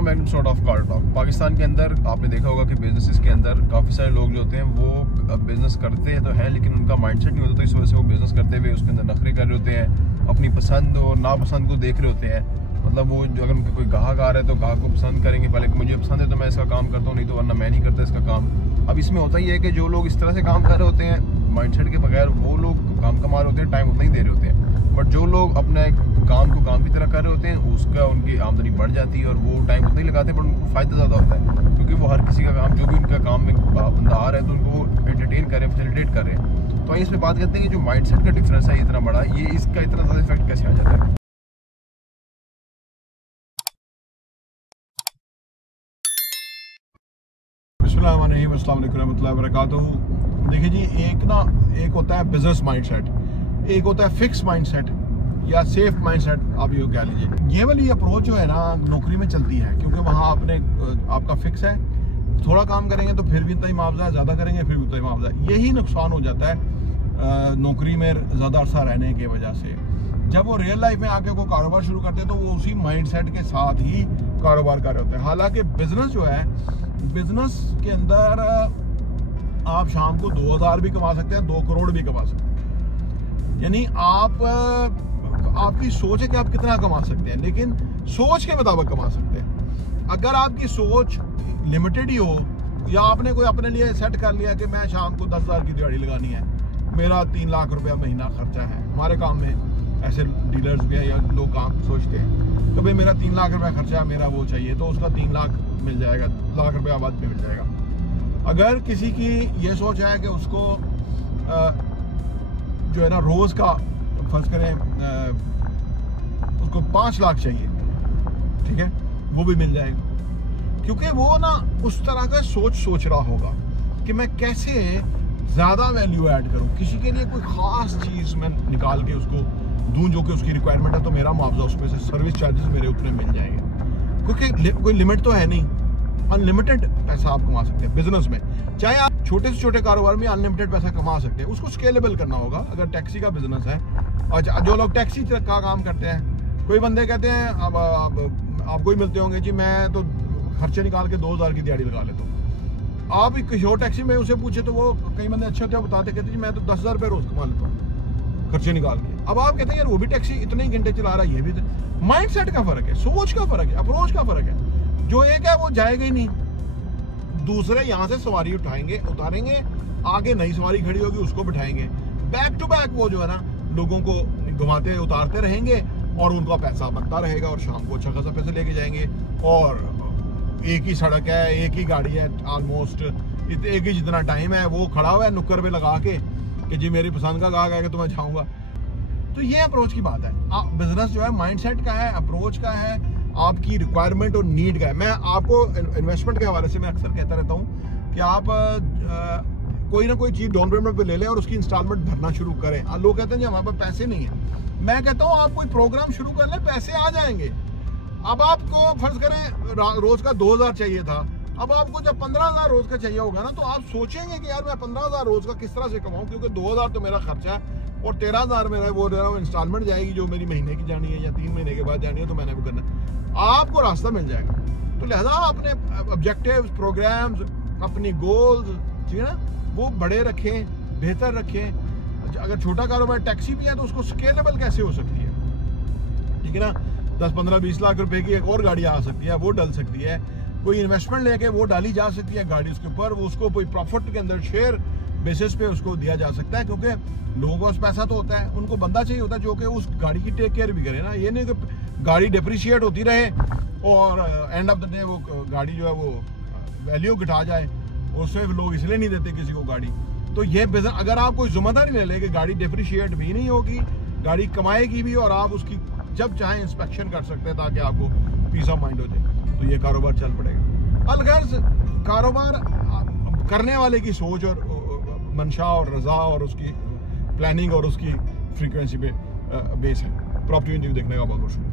Welcome back to sort of car talk. Pakistan के अंदर आपने देखा होगा कि बिजनेसेस के अंदर काफ़ी सारे लोग जो होते हैं वो बिजनेस करते हैं तो है, लेकिन उनका माइंडसेट नहीं होता, तो इस वजह से वो बिजनेस करते हुए उसके अंदर नखरे कर रहे होते हैं, अपनी पसंद और नापसंद को देख रहे होते हैं। मतलब वो जो अगर उनका कोई ग्राहक आ रहा है तो ग्राहक को पसंद करेंगे, पहले कि मुझे पसंद है तो मैं इसका काम करता हूँ, नहीं तो वरना मैं नहीं करता इसका काम। अब इसमें होता ही है कि जो लोग इस तरह से काम कर रहे होते हैं माइंडसेट के बगैर, वो लोग काम कमा रहे होते हैं, टाइम उतना ही दे रहे होते हैं। बट जो लोग अपने काम को काम की तरह कर रहे होते हैं उसका उनकी आमदनी बढ़ जाती है और वो टाइम उतना ही लगाते हैं, पर उनको फ़ायदा ज़्यादा होता है, क्योंकि वो हर किसी का काम, जो भी उनका काम में बंदा आ रहा है तो उनको एंटरटेन कर रहे हैं, फैसिलिटेट कर रहे हैं। तो इस पर बात करते हैं कि जो माइंडसेट का डिफरेंस है इतना बड़ा, ये इसका इतना ज़्यादा इफेक्ट कैसे आ जाता है। अस्सलाम वालेकुम रहमतुल्लाहि व बरकातहू। देखिए जी, एक होता है बिजनेस माइंडसेट, एक होता है फिक्स माइंडसेट या सेफ माइंडसेट, आप ये कह लीजिए। ये वाली अप्रोच जो है ना नौकरी में चलती है, क्योंकि वहाँ आपका फिक्स है, थोड़ा काम करेंगे तो फिर भी इतना ही मुआवजा है, ज़्यादा करेंगे फिर भी उतना ही मुआवजा है। यही नुकसान हो जाता है नौकरी में ज़्यादा अरसा रहने की वजह से। जब वो रियल लाइफ में आके को कारोबार शुरू करते हैं तो वो उसी माइंडसेट के साथ ही कारोबार कर रहे होते हैं। हालांकि बिजनेस जो है, बिजनेस के अंदर आप शाम को 2000 भी कमा सकते हैं, 2 करोड़ भी कमा सकते हैं। यानी आपकी सोच है कि आप कितना कमा सकते हैं, लेकिन सोच के मुताबिक कमा सकते हैं। अगर आपकी सोच लिमिटेड ही हो, या आपने कोई अपने लिए सेट कर लिया कि मैं शाम को 10,000 की दिहाड़ी लगानी है, मेरा 3 लाख रुपया महीना खर्चा है। हमारे काम में ऐसे डीलर्स भी हैं या लोग काम सोचते हैं कि भाई मेरा 3 लाख रुपया खर्चा है, मेरा वो चाहिए, तो उसका 3 लाख मिल जाएगा, लाख रुपया बाद में मिल जाएगा। अगर किसी की ये सोच है कि उसको जो है ना रोज़ का फर्ज करें उसको 5 लाख चाहिए, ठीक है, वो भी मिल जाएगा, क्योंकि वो ना उस तरह का सोच रहा होगा कि मैं कैसे ज़्यादा वैल्यू ऐड करूं, किसी के लिए कोई ख़ास चीज़ मैं निकाल के उसको दूं जो कि उसकी रिक्वायरमेंट है, तो मेरा मुआवजा उसमें से सर्विस चार्जेस मेरे उतने मिल जाएंगे, क्योंकि कोई लिमिट तो है नहीं। अनलिमिटेड पैसा आप कमा सकते हैं बिजनेस में। चाहे आप छोटे से छोटे कारोबार में अनलिमिटेड पैसा कमा सकते हैं, उसको स्केलेबल करना होगा। अगर टैक्सी का बिजनेस है, अच्छा, जो लोग टैक्सी का काम करते हैं, कोई बंदे कहते हैं अब आपको ही मिलते होंगे जी, मैं तो खर्चे निकाल के 2000 की दिहाड़ी लगा लेता हूँ। आप किसी और टैक्सी में उसे पूछे तो वो कई बंदे अच्छे होते हैं, बताते कहते जी मैं तो 10,000 रुपये रोज कमा लेता हूँ खर्चे निकाल के। अब आप कहते हैं यार वो भी टैक्सी इतने ही घंटे चला रहा है, ये भी माइंडसेट का फर्क है, सोच का फर्क है, अप्रोच का फर्क है। जो एक है वो जाएगा ही नहीं, दूसरे यहाँ से सवारी उतारेंगे, आगे नई सवारी खड़ी होगी उसको बिठाएंगे, बैक टू बैक वो जो है ना लोगों को घुमाते उतारते रहेंगे और उनका पैसा बनता रहेगा और शाम को अच्छा खासा पैसे लेके जाएंगे। और एक ही सड़क है, एक ही गाड़ी है, ऑलमोस्ट एक ही जितना टाइम है, वो खड़ा हुआ है नुक्कर पे लगा के कि जी मेरी पसंद का गाहक है कि तो मैं जाऊँगा। तो ये अप्रोच की बात है। बिजनेस जो है माइंडसेट का है, अप्रोच का है, आपकी रिक्वायरमेंट और नीड का है। मैं आपको इन्वेस्टमेंट के हवाले से मैं अक्सर कहता रहता हूँ कि आप कोई ना कोई चीज़ डाउन पेमेंट पे ले लें और उसकी इंस्टॉलमेंट भरना शुरू करें। लोग कहते हैं जी हमारे पास पैसे नहीं है। मैं कहता हूँ आप कोई प्रोग्राम शुरू कर लें, पैसे आ जाएंगे। अब आपको फर्ज करें रोज़ का 2000 चाहिए था, अब आपको जब 15,000 रोज़ का चाहिए होगा ना, तो आप सोचेंगे कि यार मैं 15,000 रोज़ का किस तरह से कमाऊँ, क्योंकि 2000 तो मेरा खर्चा है और 13,000 मेरा वो इंस्टॉलमेंट जाएगी जो मेरी महीने की जानी है या 3 महीने के बाद जानी है, तो मैंने वो करना है। आपको रास्ता मिल जाएगा। तो लिहाजा अपने ऑब्जेक्टिव्स, प्रोग्राम्स, अपनी गोल्स, ठीक है ना, वो बड़े रखें, बेहतर रखें। अगर छोटा कारोबार टैक्सी भी है तो उसको स्केलेबल कैसे हो सकती है, ठीक है ना, 10, 15, 20 लाख रुपए की एक और गाड़ी आ सकती है, वो डल सकती है। कोई इन्वेस्टमेंट लेके वो डाली जा सकती है गाड़ी, उसके ऊपर वो उसको कोई प्रॉफिट के अंदर शेयर बेसिस पे उसको दिया जा सकता है, क्योंकि लोगों के पास पैसा तो होता है, उनको बंदा चाहिए होता है जो कि उस गाड़ी की टेक केयर भी करे ना। ये नहीं कि गाड़ी डिप्रिशिएट होती रहे और एंड ऑफ द डे वो गाड़ी जो है वो वैल्यू घटा जाए, उससे लोग इसलिए नहीं देते किसी को गाड़ी। तो ये बिजनेस अगर आप कोई जिम्मेदारी ले लें कि गाड़ी डिप्रिशिएट भी नहीं होगी, गाड़ी कमाएगी भी और आप उसकी जब चाहे इंस्पेक्शन कर सकते हैं ताकि आपको पीस ऑफ माइंड हो जाए, तो ये कारोबार चल पड़ेगा। अलगर्ज कारोबार करने वाले की सोच और मंशा और रजा और उसकी प्लानिंग और उसकी फ्रीक्वेंसी पे बेस है। प्रॉपर्टी न्यूज़ देखने का बहुत बहुत शुक्रिया।